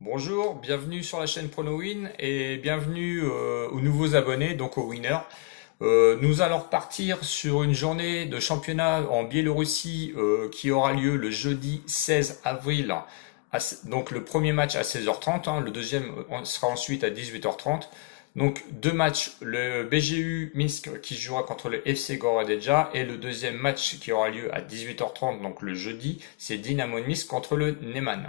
Bonjour, bienvenue sur la chaîne PronoWin et bienvenue aux nouveaux abonnés, donc aux winners. Nous allons repartir sur une journée de championnat en Biélorussie qui aura lieu le jeudi 16 avril. Donc le premier match à 16h30, le deuxième sera ensuite à 18h30. Donc deux matchs, le BGU Minsk qui jouera contre le FC Gorodeja et le deuxième match qui aura lieu à 18h30, donc le jeudi, c'est Dynamo de Minsk contre le Neman.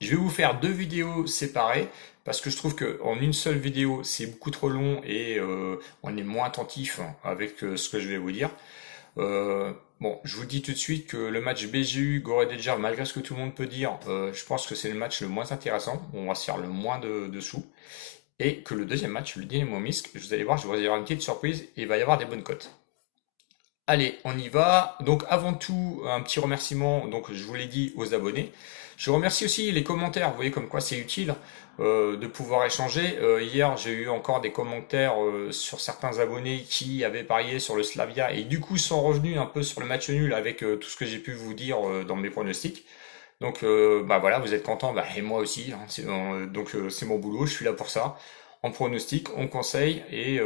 Je vais vous faire deux vidéos séparées parce que je trouve qu'en une seule vidéo c'est beaucoup trop long et on est moins attentif avec ce que je vais vous dire. Bon, je vous dis tout de suite que le match BGU Goredeja, malgré ce que tout le monde peut dire, je pense que c'est le match le moins intéressant. On va se faire le moins de sous. Et que le deuxième match, le Dynamo Minsk, vous allez voir, je vais vous avoir une petite surprise et il va y avoir des bonnes cotes. Allez, on y va. Donc avant tout, un petit remerciement, donc je vous l'ai dit, aux abonnés. Je remercie aussi les commentaires, vous voyez comme quoi c'est utile de pouvoir échanger. Hier, j'ai eu encore des commentaires sur certains abonnés qui avaient parié sur le Slavia et du coup sont revenus un peu sur le match nul avec tout ce que j'ai pu vous dire dans mes pronostics. Donc bah voilà, vous êtes content, bah, et moi aussi, hein, donc c'est mon boulot, je suis là pour ça. On pronostique, on conseille, et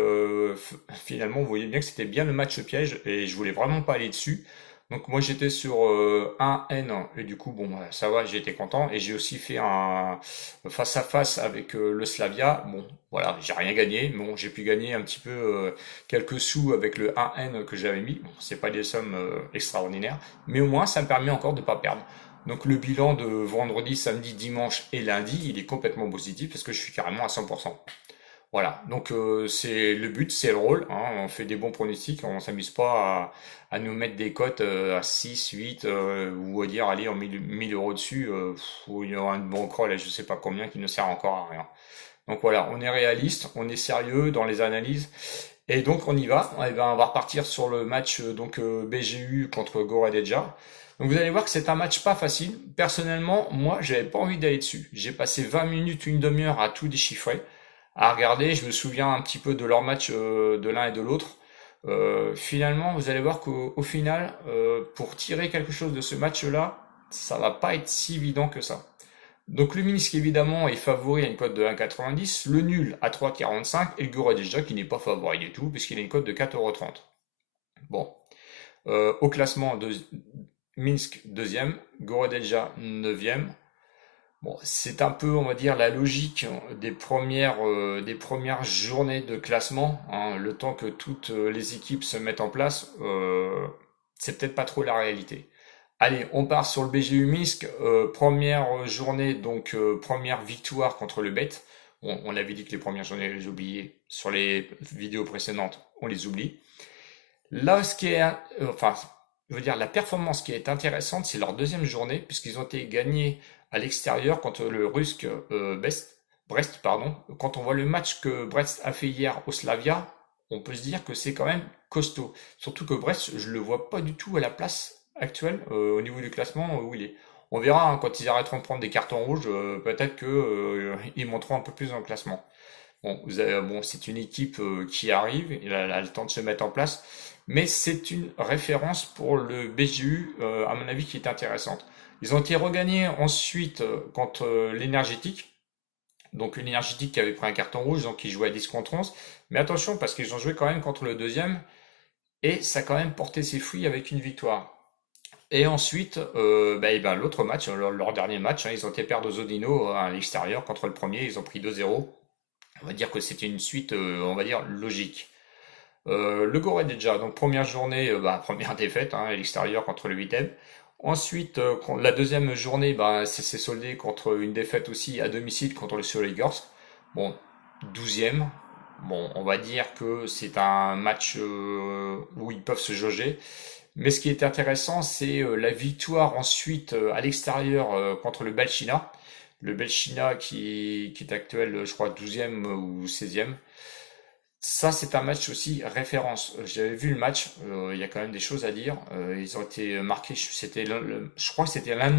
finalement vous voyez bien que c'était bien le match piège, et je voulais vraiment pas aller dessus. Donc moi j'étais sur 1N, et du coup bon ça va, j'ai été content, et j'ai aussi fait un face à face avec le Slavia. Bon voilà, j'ai rien gagné, mais bon j'ai pu gagner un petit peu quelques sous avec le 1N que j'avais mis. Bon, c'est pas des sommes extraordinaires, mais au moins ça me permet encore de pas perdre. Donc le bilan de vendredi, samedi, dimanche et lundi, il est complètement positif parce que je suis carrément à 100%. Voilà, donc c'est le but, c'est le rôle, hein. On fait des bons pronostics, on s'amuse pas à nous mettre des cotes à 6, 8, ou à dire allez on met 1000 euros dessus, où il y aura un bon crawl à je sais pas combien qui ne sert encore à rien. Donc voilà, on est réaliste, on est sérieux dans les analyses, et donc on y va. Eh ben, on va repartir sur le match BGU contre Goradeja. Donc vous allez voir que c'est un match pas facile. Personnellement, moi, j'avais pas envie d'aller dessus. J'ai passé 20 minutes, une demi-heure à tout déchiffrer, à regarder. Je me souviens un petit peu de leur match de l'un et de l'autre. Finalement, vous allez voir qu'au final, pour tirer quelque chose de ce match-là, ça va pas être si évident que ça. Donc le Minsk évidemment est favori à une cote de 1,90, le nul à 3,45 et le Goradeja qui n'est pas favori du tout puisqu'il a une cote de 4,30 €. Bon, au classement, Minsk deuxième, Goradeja neuvième. Bon, c'est un peu, on va dire, la logique des premières journées de classement, hein, le temps que toutes les équipes se mettent en place, c'est peut-être pas trop la réalité. Allez, on part sur le BGU Minsk, première journée, donc première victoire contre le BET. On avait dit que les premières journées, les oubliées sur les vidéos précédentes, on les oublie. Là, enfin, je veux dire, la performance qui est intéressante, c'est leur deuxième journée, puisqu'ils ont été gagnés à l'extérieur contre le Rusk Brest, pardon. Quand on voit le match que Brest a fait hier au Slavia, on peut se dire que c'est quand même costaud. Surtout que Brest, je le vois pas du tout à la place actuelle au niveau du classement où il est. On verra hein, quand ils arrêteront de prendre des cartons rouges, peut-être que ils monteront un peu plus dans le classement. Bon, bon, c'est une équipe qui arrive, elle a le temps de se mettre en place, mais c'est une référence pour le BGU, à mon avis, qui est intéressante. Ils ont été regagnés ensuite contre l'énergétique, donc l'énergétique qui avait pris un carton rouge, donc ils jouaient à 10 contre 11, mais attention parce qu'ils ont joué quand même contre le deuxième, et ça a quand même porté ses fruits avec une victoire. Et ensuite, l'autre match, leur dernier match, hein, ils ont été perdre aux Odino à l'extérieur contre le premier, ils ont pris 2-0. On va dire que c'était une suite, on va dire, logique. Le Goredeja, donc première journée, première défaite hein, à l'extérieur contre le 8e. Ensuite, la deuxième journée, c'est soldé contre une défaite aussi à domicile contre le Soligorsk. Bon, 12e. Bon, on va dire que c'est un match où ils peuvent se jauger. Mais ce qui est intéressant, c'est la victoire ensuite à l'extérieur contre le Belchina. Le Belchina qui est actuel, je crois, 12e ou 16e. Ça, c'est un match aussi référence. J'avais vu le match, il y a quand même des choses à dire. Ils ont été marqués, je crois que c'était l'un de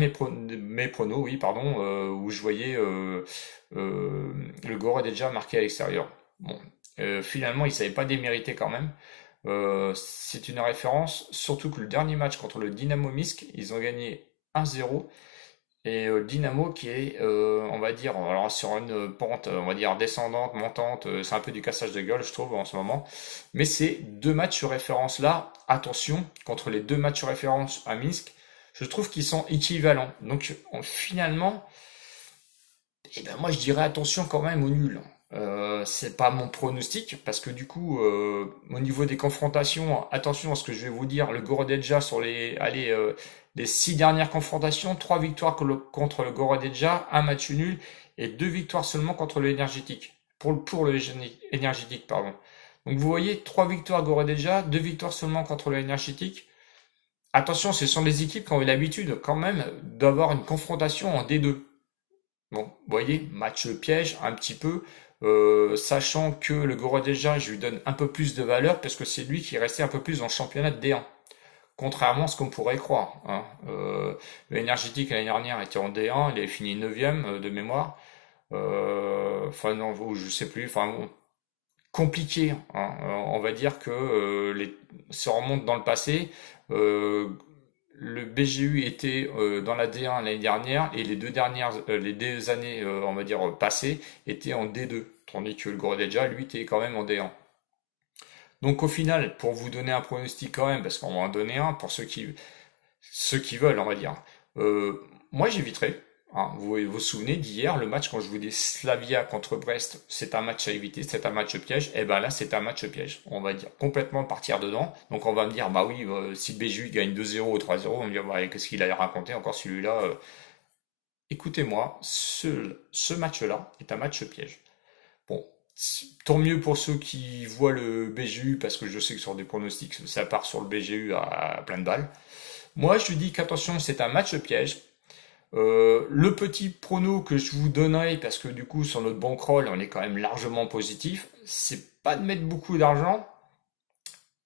mes pronos, oui, pardon, où je voyais le Goredeja marqué à l'extérieur. Bon, finalement, ils ne savaient pas démériter quand même. C'est une référence, surtout que le dernier match contre le Dynamo Minsk, ils ont gagné 1-0. et le Dynamo qui est, on va dire, alors sur une pente, on va dire descendante, montante, c'est un peu du cassage de gueule, je trouve, en ce moment. Mais c'est deux matchs sur référence là. Attention, contre les deux matchs sur référence à Minsk, je trouve qu'ils sont équivalents. Donc, finalement, eh ben moi je dirais attention quand même au nul. C'est pas mon pronostic parce que du coup, au niveau des confrontations, attention à ce que je vais vous dire. Le Gorodetja sur les 6 dernières confrontations, 3 victoires contre le Gorodetja, un match nul et 2 victoires seulement contre le énergétique. Pour le énergétique, pardon. Donc vous voyez, 3 victoires Gorodetja, 2 victoires seulement contre le énergétique. Attention, ce sont des équipes qui ont eu l'habitude quand même d'avoir une confrontation en D2. Bon, vous voyez, match piège un petit peu, sachant que le Gorodejka, je lui donne un peu plus de valeur parce que c'est lui qui est resté un peu plus dans le championnat de D1. Contrairement à ce qu'on pourrait croire, hein. Le énergétique l'année dernière était en D1, il avait fini 9e de mémoire. Enfin, non, je sais plus. Enfin, bon, compliqué, hein. On va dire que si on remonte dans le passé, euh, le BGU était dans la D1 l'année dernière et les 2 années, on va dire, passées, étaient en D2, tandis que le Gorodetja, lui, était quand même en D1. Donc au final, pour vous donner un pronostic quand même, parce qu'on va en donner un pour ceux qui veulent, on va dire. Moi, j'éviterai. Hein. Vous souvenez d'hier, le match quand je vous dis Slavia contre Brest, c'est un match à éviter, c'est un match piège. Et ben là, c'est un match piège. On va dire complètement partir dedans. Donc on va me dire, bah oui, si le BJU gagne 2-0 ou 3-0, on va me dire, bah, qu'est-ce qu'il a raconté encore celui-là. Écoutez-moi, ce match-là est un match piège. Bon, tant mieux pour ceux qui voient le BJU, parce que je sais que sur des pronostics, ça part sur le BJU à plein de balles. Moi, je lui dis qu'attention, c'est un match piège. Le petit prono que je vous donnerai, parce que du coup, sur notre bankroll, on est quand même largement positif, c'est pas de mettre beaucoup d'argent.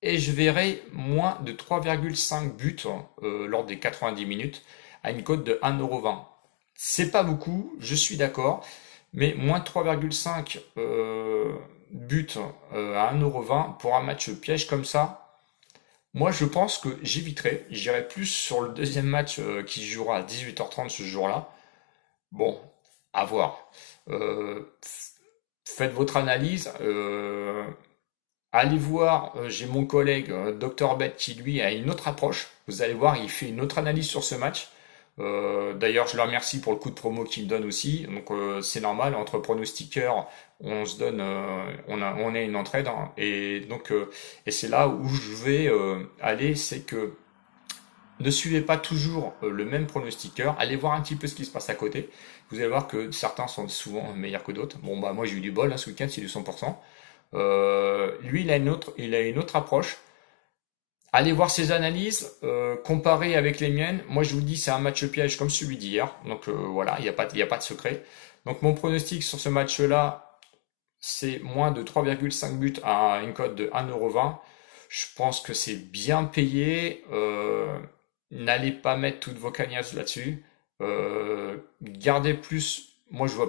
Et je verrai moins de 3,5 buts lors des 90 minutes à une cote de 1,20 €. C'est pas beaucoup, je suis d'accord, mais moins de 3,5 buts à 1,20 € pour un match piège comme ça, moi, je pense que j'éviterai. J'irai plus sur le deuxième match qui se jouera à 18h30 ce jour-là. Bon, à voir. Faites votre analyse. Allez voir, j'ai mon collègue Dr Bet qui lui a une autre approche. Vous allez voir, il fait une autre analyse sur ce match. D'ailleurs, je le remercie pour le coup de promo qu'il me donne aussi. Donc, c'est normal, entre pronostiqueurs, on se donne, on est une entraide, hein. Et donc, et c'est là où je vais aller, c'est que ne suivez pas toujours le même pronostiqueur. Allez voir un petit peu ce qui se passe à côté. Vous allez voir que certains sont souvent meilleurs que d'autres. Bon, bah, moi, j'ai eu du bol, hein, ce week-end, c'est du 100%. Lui, il a une autre approche. Allez voir ses analyses, comparez avec les miennes. Moi, je vous dis, c'est un match piège comme celui d'hier. Donc voilà, il y a pas de secret. Donc mon pronostic sur ce match-là, c'est moins de 3,5 buts à une cote de 1,20 €. Je pense que c'est bien payé. N'allez pas mettre toutes vos cagnottes là-dessus. Gardez plus. Moi, je vois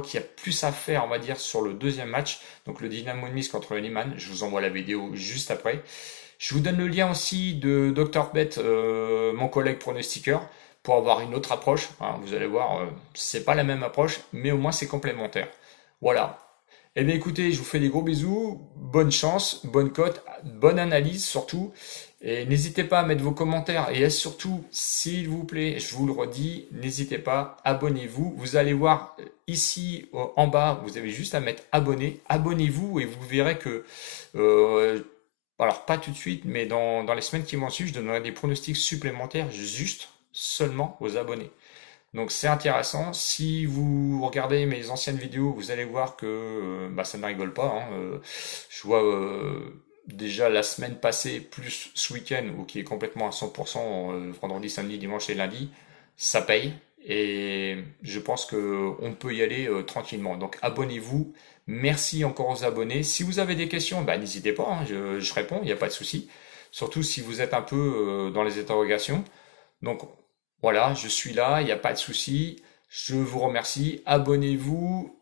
qu'il y a plus à faire, on va dire, sur le deuxième match. Donc le Dynamo de Minsk contre le Liman. Je vous envoie la vidéo juste après. Je vous donne le lien aussi de Dr Bet, mon collègue pronostiqueur, pour avoir une autre approche. Hein, vous allez voir, c'est pas la même approche, mais au moins c'est complémentaire. Voilà. Eh bien écoutez, je vous fais des gros bisous, bonne chance, bonne cote, bonne analyse surtout. Et n'hésitez pas à mettre vos commentaires. Et surtout, s'il vous plaît, je vous le redis, n'hésitez pas, abonnez-vous. Vous allez voir ici en bas, vous avez juste à mettre abonner. Abonnez-vous et vous verrez que, alors pas tout de suite, mais dans les semaines qui vont suivre, je donnerai des pronostics supplémentaires juste seulement aux abonnés. Donc c'est intéressant. Si vous regardez mes anciennes vidéos, vous allez voir que bah, ça ne rigole pas, hein. Je vois déjà la semaine passée, plus ce week-end, ou qui est complètement à 100%, vendredi, samedi, dimanche et lundi, ça paye. Et je pense qu'on peut y aller tranquillement. Donc abonnez-vous. Merci encore aux abonnés. Si vous avez des questions, bah, n'hésitez pas, hein, je réponds, il n'y a pas de souci. Surtout si vous êtes un peu dans les interrogations. Donc voilà, je suis là, il n'y a pas de souci. Je vous remercie. Abonnez-vous.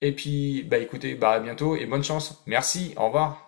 Et puis, bah écoutez, bah à bientôt et bonne chance. Merci, au revoir.